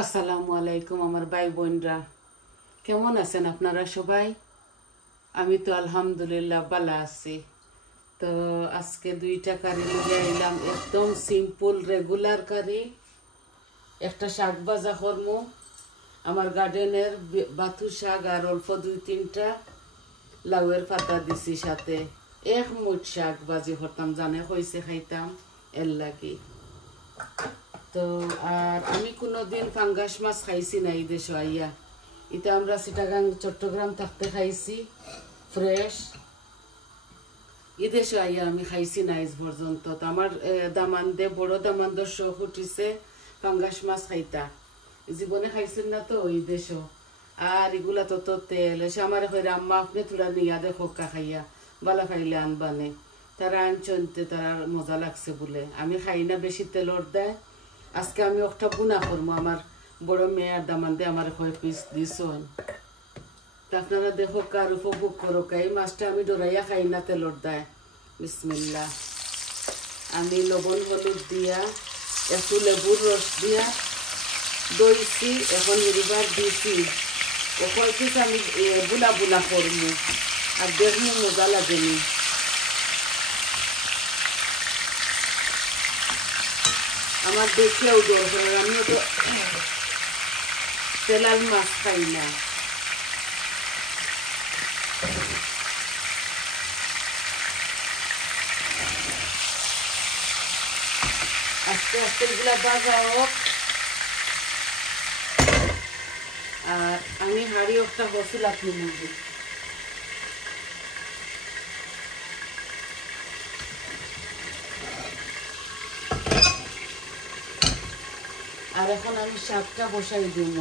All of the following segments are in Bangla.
আসসালামু আলাইকুম আমার ভাই বোনরা, কেমন আছেন আপনারা সবাই? আমি তো আলহামদুলিল্লাহ ভালো আছি। তো আজকে দুইটা কারি নিয়ে এলাম, একদম সিম্পল রেগুলার কারি। একটা শাক ভাজা করমু, আমার গার্ডেনের বাথু শাক, আর অল্প দুই তিনটা লাউয়ের পাতা দিছি সাথে। এক মুঠ শাক ভাজি করতাম, জানে হয়েছে খাইতাম এর লাগি। তো আর আমি কোনোদিন ফাঙ্গাস মাছ খাইছি না এই দেশে আইয়া। এটা আমরা চিটাগাং চট্টগ্রাম থাকতে খাইছি ফ্রেশ। এই দেশে আইয়া আমি খাইছি না আজ পর্যন্ত। তো আমার দামান্দে বড় দামান্দর শখ উঠিছে ফাঙ্গাস মাছ খাইতা, জীবনে খাইছেন না তো ওই দেশও। আর এগুলা তো তেল এসে আমার কইরা আম্মা আপনি তোরা নিয়া দেখো খাইয়া বালা খাইলে আনবানে। তারা আনচনতে তারা মজা লাগছে বলে। আমি খাই না বেশি তেলর দেয়। আজকে আমি একটা বুনা করবো, আমার বড় মেয়ের দামান্দে আমার 6 পিস দিস। আপনারা দেখো কার উপভোগ করো। এই মাছটা আমি ডরাইয়া খাই না তেলর দেয়। বিসমিল্লাহ। আমি লবণ হলুদ দিয়া একটু লেবুর রস দিয়া দইছি, এখন রিবার দিছি। ও 6 পিস আমি বুনা বুনা করবো, আর দেখবো মজা লাগেনি। আমার দেখেও দরকার, আমিও তো তেলাল মাছ খাই না। আস্তে আস্তে এগুলা ভাজা হোক। আর আমি হাড়ি একটা বসে লাফি মুরগি। আর এখন আমি শাকটা বসাই দিব।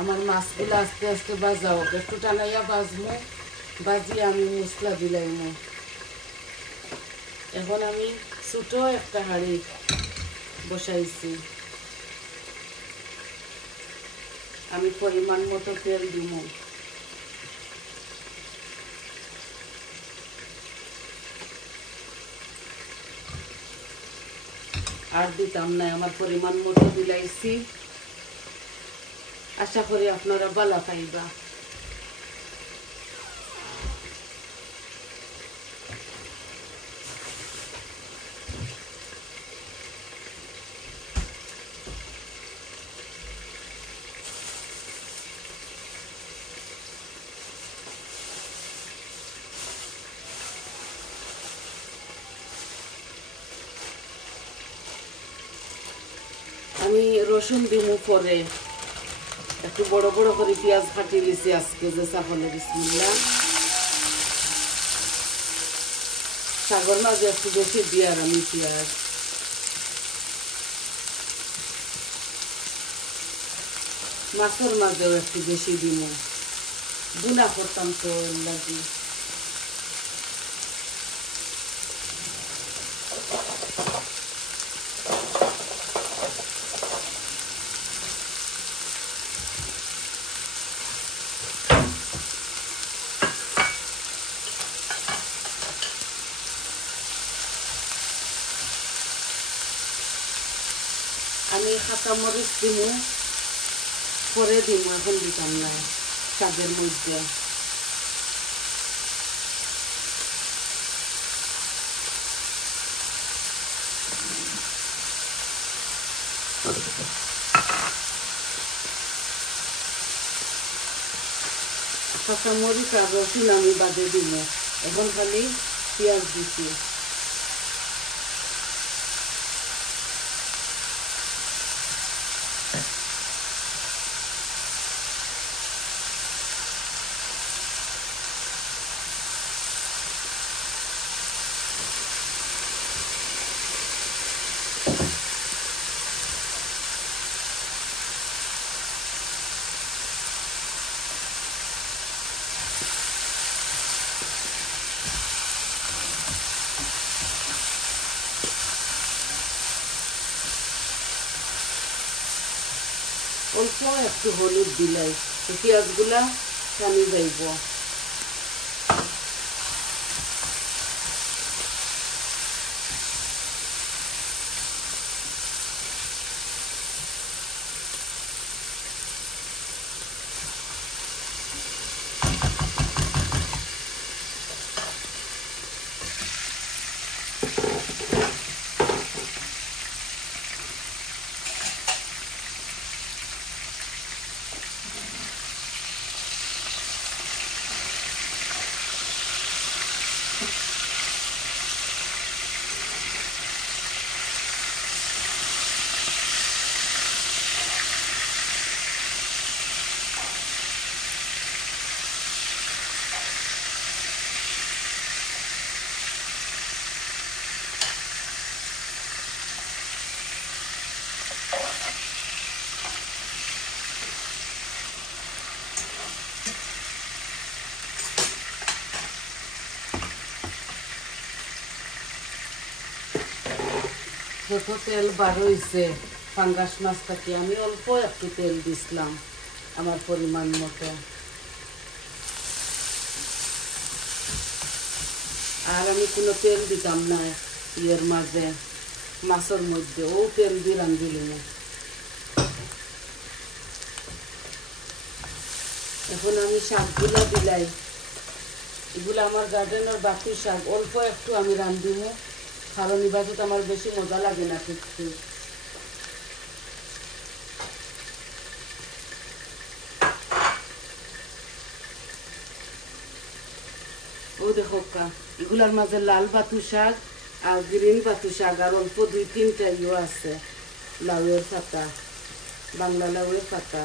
আমার মাছগুলো আস্তে আস্তে ভাজা হোক, একটু টানাইয়া ভাজবো, ভাজিয়ে আমি মশলা দিলাইমো। এখন আমি ছোট একটা হাঁড়ি বসাইছি। আমি পরিমাণ মতো তেল দিব। আর দিতাম না, আমার পরিমাণ মতো দিলাইছি। আশা করি আপনারা ভালো পাইবা। আমি রসুন দিব পরে, একটু বড় বড় করে পেঁয়াজ কাটি দিছি আজকে যে চাফলে। বিসমিল্লাহ। শাকের মাঝে একটু বেশি দিয়ার আমি পেঁয়াজ। মাছের মাঝেও একটু বেশি দিব, বুনা করতাম তো এর লাগি। আমি কাঁচামরিচ দিব, পরে দিব, এখন দিতাম না শাকের মধ্যে। কাঁচামরিচ আর রসুন আমি বাদে দিব, এখন খালি পেঁয়াজ দিছি। অল্প একটু হলুদ দিলাই পেঁয়াজগুলা টানি যাইব। যত তেল বার হয়েছে ফাঙ্গাস মাছটাকে আমি অল্প একটু তেল দিছিলাম আমার পরিমাণ মতো। আর আমি কোনো তেল দিতাম না ইয়ের মাঝে, মাছের মধ্যে ও তেল দিয়ে রাঁধিলাম। এখন আমি শাকগুলা দিলাই, এগুলো আমার গার্ডেনের বাকি শাক, অল্প একটু আমি রাঁধিব, কারণ ইবাজত আমার বেশি মজা লাগে না কিছু। ও দেখো এগুলার মাঝে লাল বাতু শাক আর গ্রিন বাতু শাক আর অল্প 2-3টা ইয়ে আছে, লাউয়ের পাতা, বাংলা লাউয়ের পাতা।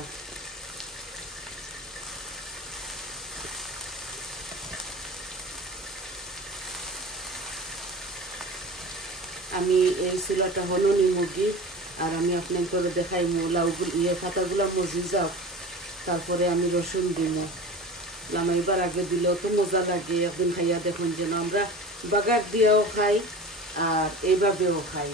আমি এই চুলাটা হলো নিমুগি, আর আমি আপনাকে দেখাই লাউগুলো পাতাগুলো মজি যাও, তারপরে আমি রসুন দিব। লামাইবার আগে দিলেও তো মজা লাগে, একদিন খাইয়া দেখুন যেন। আমরা বাগার দিয়েও খাই আর এইভাবেও খাই।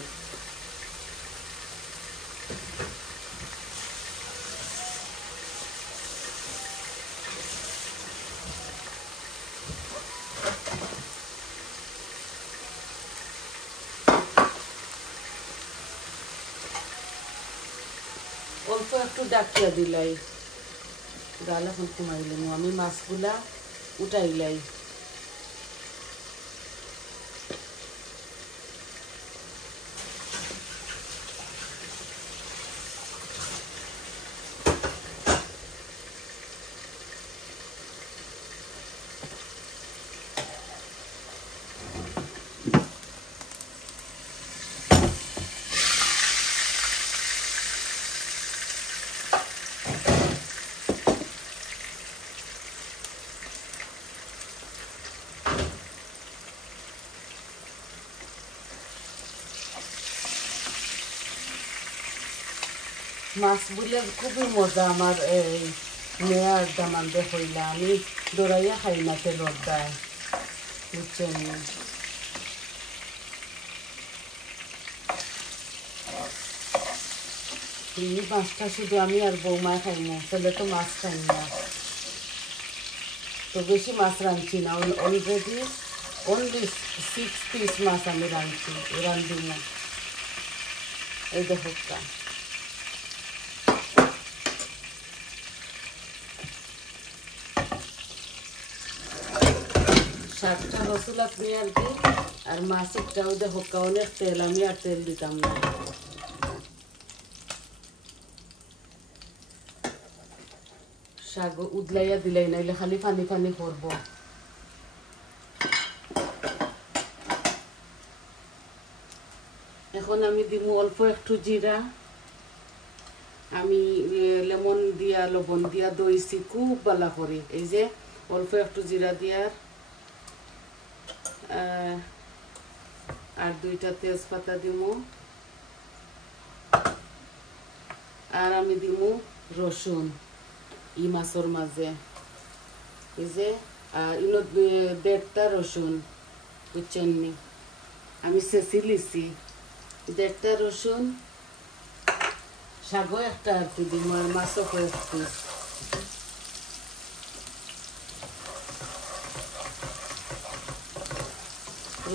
অল্প একটু ডাকিয়া দিলাই, গাল এখন কমাইলাম, আমি মাছগুলা উঠাইলাই। মাছ বলে খুবই মজা আমার, এই মেয়ার দামান দেখইলা আমি দৌড়াইয়া খাই না তেলর দায়, বুঝছেন? এই মাছটা শুধু আমি আর বৌমা খাইমো, ছেলে তো মাছ খাই না, তো বেশি মাছ রাঁধছি না। অলরেডি অনলি 6 পিস মাছ আমি রাঁধি না। এই দেখো শাকটা রসুলা দিয়ে আর কি, আর মাছেরটাও দেখো অনেক তেল, আমি আর তেল দিতাম না। শাক উদলাইয়া দিলাই, নাইলে খালি পানি পানি করবো। এখন আমি দিব অল্প একটু জিরা, আমি লেমন দিয়া লবণ দিয়া দইছি খুব ভালো করে, এই যে অল্প একটু জিরা দিয়ার, আর 2টা তেজপাতা দিব, আর আমি দিব রসুন ই মাছের মাঝে, এই যে ইনো 1.5টা রসুন, বুঝছেন নি, আমি ছেঁচি লিছি 1.5টা রসুন। শাকও একটা আর কি দিব, আর মাছও কয়েকটি।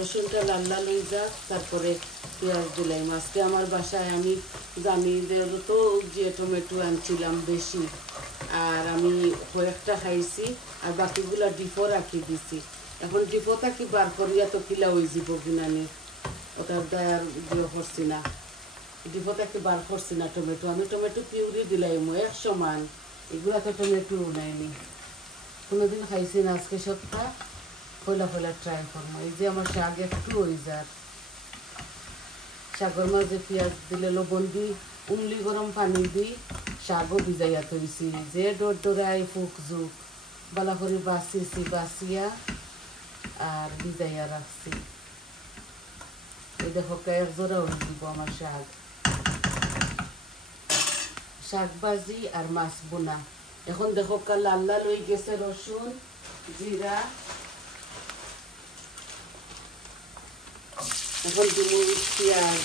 রসুনটা লাল লাল হয়ে যাক, তারপরে পেঁয়াজ দিলাই। মাছকে আমার বাসায় আমি জানি তো যে টমেটো আনছিলাম বেশি, আর আমি কয়েকটা খাইছি, আর বাকিগুলা ডিপো রাখি দিছি। এখন ডিপো থাকি বার করিয়া তো কিলা হয়ে যাব কিনানি, ওটার দায়ার দিয়ে করছি না, ডিপো থাকি বার করছি না টমেটো। আমি টমেটো পিউরি দিলাম 1 সমান, এগুলা তো টমেটো নাইনি, কোনোদিন খাইছি না, আজকে সপ্তাহ পয়লা ট্রাই করবো। এই যে আমার শাক একটু হয়ে যার, শাকের মাঝে পেঁয়াজ দিলে লবণ দিই, উমলি গরম পানি দিই, শাকও ভিজাইয়া থইছি, যে ডরাই ফুক জুক বালা করে বাছিয়া আর ভিজাইয়া রাখছি। এই দেখো 1 জোড়া হয়ে দিব আমার শাক ভাজি আর মাছ বোনা। এখন দেখো লাল লাল হয়ে গেছে রসুন জিরা, এখন দিব পেঁয়াজ,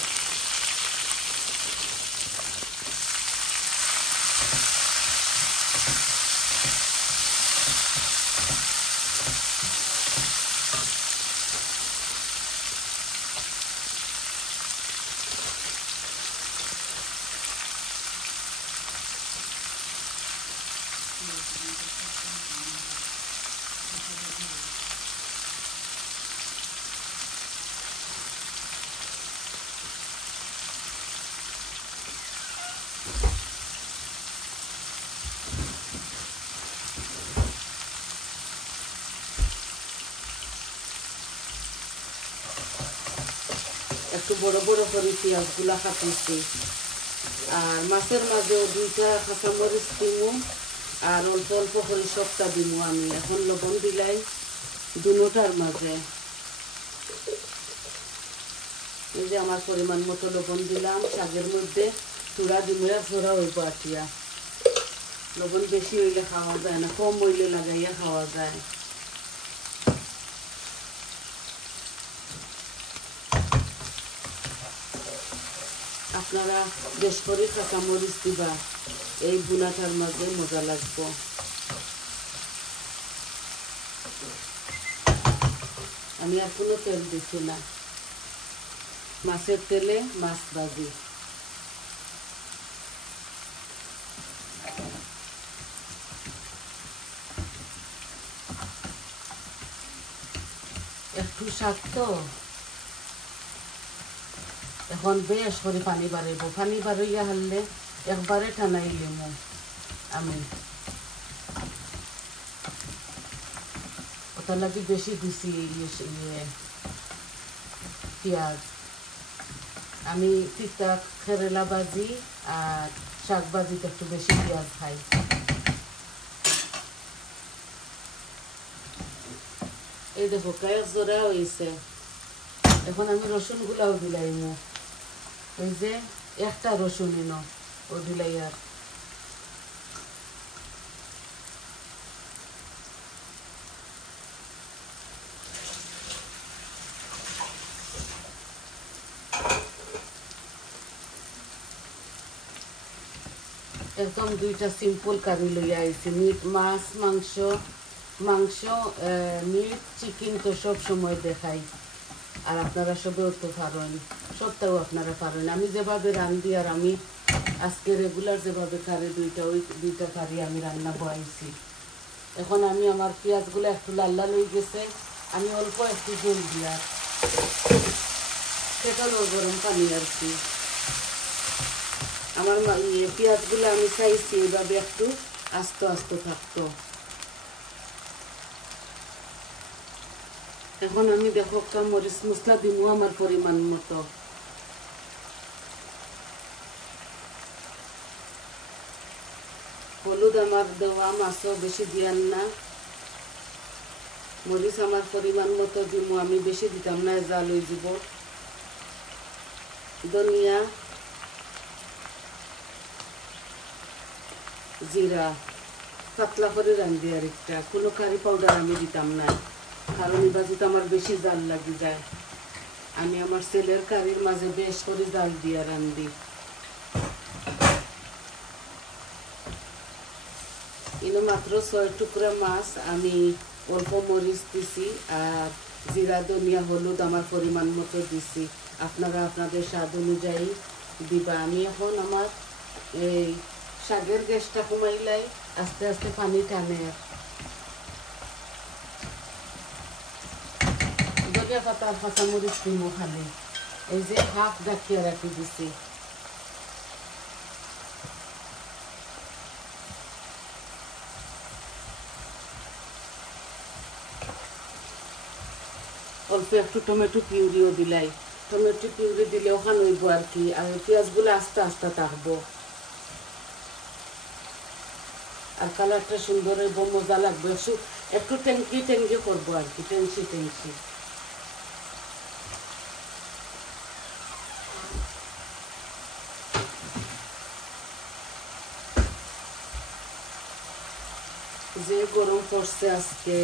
একটু বড় বড় করে পেঁয়াজগুলা কাটিছি আর মাছের মাঝেও 2টা কাঁচামরিচ দিমু আর অল্প অল্প করে সবটা দিমু আমি এখন লবণ দিলাই দুটার মাঝে এই যে আমার পরিমাণ মতো লবণ দিলাম শাকের মধ্যে চূড়া ডিমের চূড়া হইব আটিয়া লবণ বেশি হইলে খাওয়া যায় না কম হইলে লাগাইয়া খাওয়া যায় আপনারা বেশ করে কাঁচামরিচ দিবা এই বুনাটার মাঝে মজা লাগবে আমি আর কোনো তেল দিছি না মাছের তেলে মাছ ভাজি একটু শাক তো এখন বেশ করে পানি বাড়াইব পানি বাড়াইয়া হারলে একবারে টানাই লিমু আমি ওটার লাগে বেশি দিছি পেঁয়াজ আমি তিতা কেরেলা ভাজি আর শাক ভাজিতে একটু বেশি পেঁয়াজ খাই এই দেখো কয়েক জোড়া হয়েছে এখন আমি রসুন গুলাও দিলাইমু এই যে একটা রসুন এনো ও দিলাই আর একদম 2টা সিম্পল কারি লইয়া আইছি মিট মাছ মাংস মিট চিকেন তো সব সময় দেখাই আর আপনারা সবেও তো পারেন সবটাও আপনারা পারেন আমি যেভাবে রান্ধি আর আমি আজকে রেগুলার যেভাবে কারি দুইটা কারি আমি রান্না বয়াইছি এখন আমি আমার পেঁয়াজগুলো একটু লাল লাল হয়ে গেছে আমি অল্প একটু জল দিয়া সেটাও গরম পানি আর কি আমার পেঁয়াজগুলো আমি চাইছি এভাবে একটু আস্তে আস্তে থাকতো এখন আমি দেখো মরিচ মশলা দিমু আমার পরিমাণ মতো হলুদ আমার দেওয়া মাছও বেশি দিয়ান না মরিচ আমার পরিমাণ মতো দিমু আমি বেশি দিতাম না জাল হয়ে যাব ধনিয়া জিরা পাতলা করে রান্ধি আর একটা কোনো কারি পাউডার আমি দিতাম না কারণ এই বাজিতে আমার বেশি জাল লাগি যায় আমি আমার ছেলের কারির মাঝে বেশ করে জাল দিয়া রান্ধি ইনো মাত্র 6 টুকরা মাছ আমি অল্প মরিচ দিছি আর জিরা ধনিয়া হলুদ আমার পরিমাণ মতো দিছি আপনারা আপনাদের স্বাদ অনুযায়ী দিবা আমি এখন আমার এই শাকের গ্যাসটা কমাইলাই আস্তে আস্তে পানি টানে ধনিয়া পাতা আর কাঁচামরিচ দিমু খালি এই যে হাফ ডাকিয়া রাখি দিছি অল্প একটু টমেটো পিউরিও দিলাই টমেটো পিউরি দিলে ওখানে হইব আর কি আর পেঁয়াজগুলো আস্তে আস্তে থাকবো আর কালারটা সুন্দর হইব মজা লাগবে একটু ট্যাঙ্কি করবো আর কি ট্যাঙ্কি যে গরম পড়ছে আজকে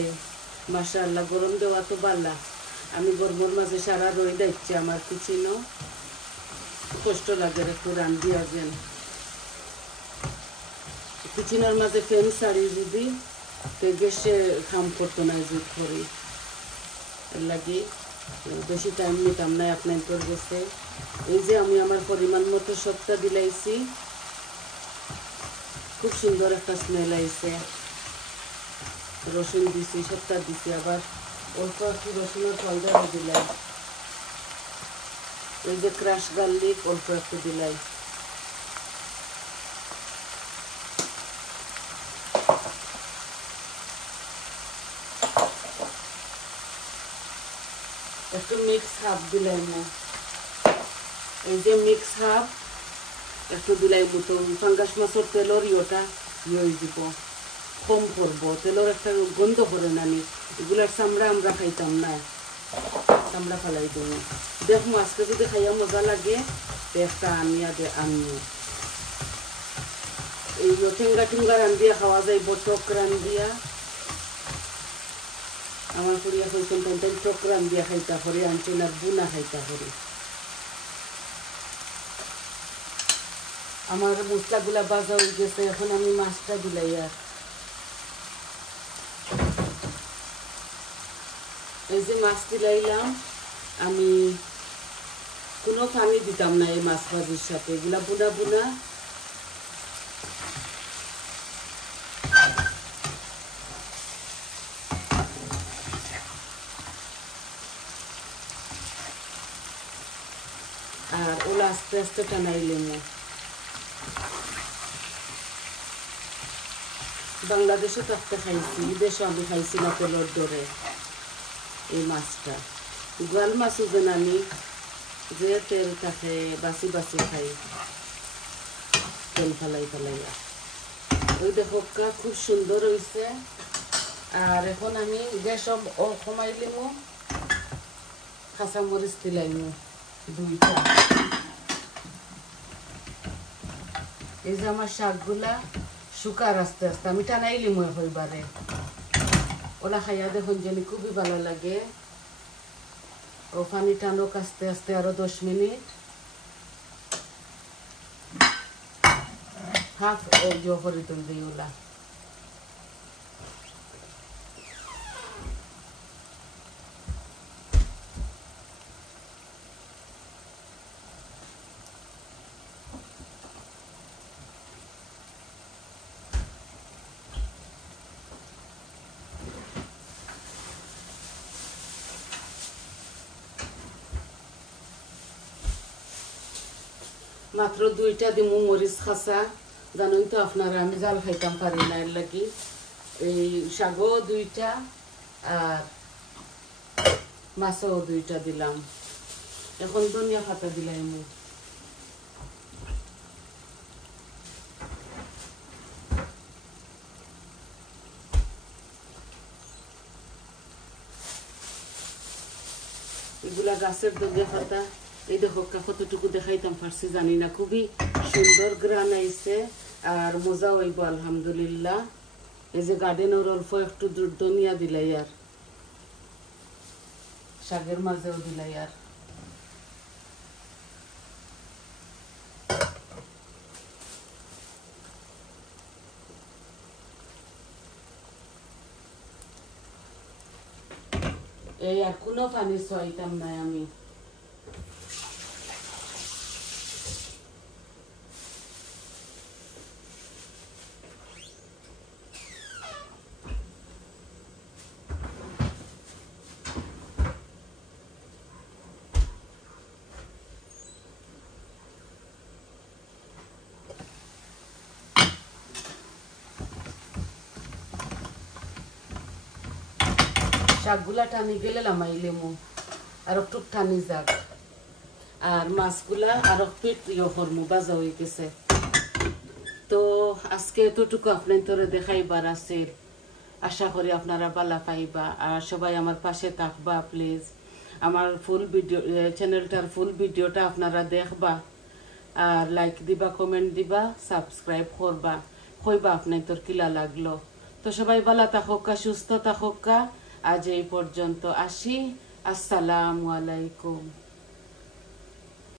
মাশাআল্লাহ গরম দেওয়া তো বালা আমি গরমের মাঝে সারা রয়ে যাচ্ছি আমার কিচেনও কষ্ট লাগে একটু রান্ধি আছেন কিচেনের মাঝে ফ্যান ছাড়ি যদি গ্যাসে কাম করতো না জুট করি এর লাগে বেশি টাইম নিতাম না আপনার গেছে এই যে আমি আমার পরিমাণ মতো সবটা দিলাইছি খুব সুন্দর একটা স্মেল আইছে। রসুন দিছি, সবটা দিছি, আবার অল্প একটু রসুনের পাউডারও দিলাই। এই যে ক্রাশ গার্লিক অল্প একটু দিলাই। একটু মিক্স হাফ দিলাই না, এই যে মিক্স হাফ একটু দিলাই মতো। পাঙ্গাস মাছের তেলর ইয়েটা হয়ে যাব, কম করবো, তেলের একটা গন্ধ করে নানি। এগুলার চামড়া আমরা খাইতাম না, চামড়া ফেলাই দিই। দেখো আজকে যদি খাইয়া মজা লাগে একটা আনিয়া দে আনিও। এই ঠেঙ্গা ঠুঙ্গা রান্ধিয়া খাওয়া যায়, টক রান্ধিয়া। আমার করিয়া কইতেন তখন টক রান্ধিয়া খাইতা করে, আনছে না বুনা খাইতা করে। আমার মশলাগুলা বাজা হয়ে গেছে, এখন আমি মাছটা দিলাই। আর এই যে মাছ দিলাইলাম, আমি কোনো পানি দিতাম না এই মাছ ভাজির সাথে, এগুলা বুনা বুনা। আর ওলা আস্তে আস্তে টানাইলাম। বাংলাদেশে থাকতে খাইছি, দেশে আমি খাইছি না তেলের দরে এই মাছটা। গোয়াল মাছও যেন আমি যে তেল থাকে বাসি বাসি খাই, তেল ফেলাই ফেলাইয়া। ওই দেখো খুব সুন্দর হয়েছে। আর এখন আমি গ্যাস কমাই লিমু, কাঁচামরিচ দিলাইমু 2টা। এই যে আমার শাকগুলা শুকার আস্তে আস্তে আমি টানাই লিমু এবারে। ওলা খাইয়া দেখুন জানি খুবই ভালো লাগে। ও পানি টানুক আস্তে আস্তে আরো 10 মিনিট। হাফ ইয়ে করে তুলবি ওলা। মাত্র 2টা দিমু মরিচ খাসা, জানেন তো আপনারা আমি জাল খাইতাম পারি না, এর লাগি এই শাকও 2টা আর মাছও 2টা দিলাম। এখন ধনিয়া পাতা দিলাম। এগুলা গাছের ধনিয়া পাতা। এই দেখো কতটুকু দেখাইতাম পারছি জানি না, খুবই সুন্দর গ্রান আইছে আর মজা হইব আলহামদুলিল্লাহ। এই যে গার্ডেনের অল্প একটু ধনিয়া দিলাই, আর শাকের মাঝেও দিলাই। আর এই আর কোনো পানি চাইতাম না আমি। শাকগুলা টানি গেলে লামাই লেমু আর একটু টানি যাক। আর মাছগুলা আর একটু ইয়ে করমু, বাজা হয়ে গেছে। তো আজকে এতটুকু আপনার তোরে দেখাইবার আছে। আশা করি আপনারা ভালো পাইবা আর সবাই আমার পাশে থাকবা প্লিজ। আমার ফুল ভিডিও চ্যানেলটার ফুল ভিডিওটা আপনারা দেখবা আর লাইক দিবা, কমেন্ট দিবা, সাবস্ক্রাইব করবা, কইবা আপনার তোর কিলা লাগলো। তো সবাই ভালো থাকা, সুস্থ থাকা। আজ এই পর্যন্ত আসি। আসসালামু আলাইকুম।